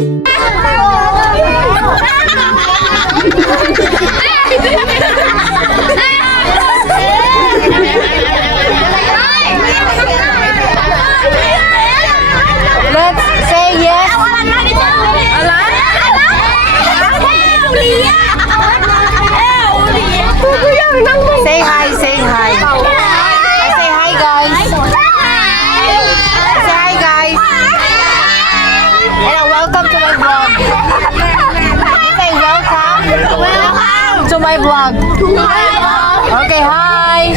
Let's say yes. Say hi, say hi. Say hi, guys. Say hi, guys. Hello, welcome to my vlog. Say welcome to my vlog. Okay, hi.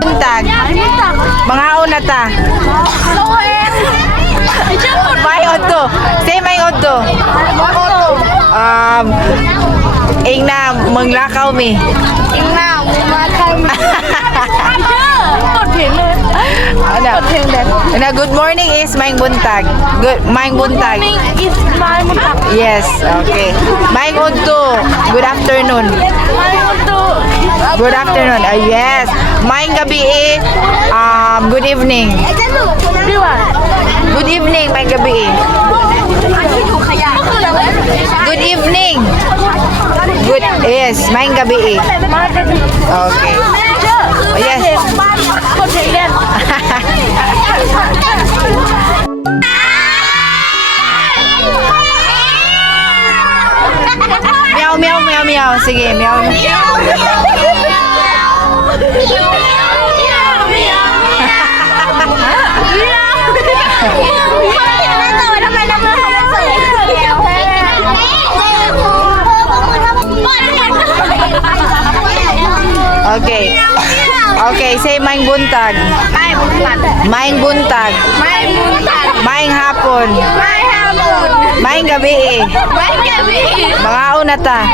Buntag. Mga una ta. May oto. Say may oto. Ingna manglakaw mi. Ingna manglakaw mi. Ano? Good morning is Maing Buntag. Good Maing Buntag. Morning is Maing Buntag. Yes, okay. Maing Udto. Good afternoon. Maing Udto. Good afternoon. Yes. Maing gabi good evening. Good evening, maing gabi. Good evening. Good, yes, maing gabi. Okay. Oh, yes. Meow, meow, meow, meow. Sige, meow. Okay. Okay, say Maing Buntag. Maing Buntag. Maing hapon. Maing gabi. Mga una ta.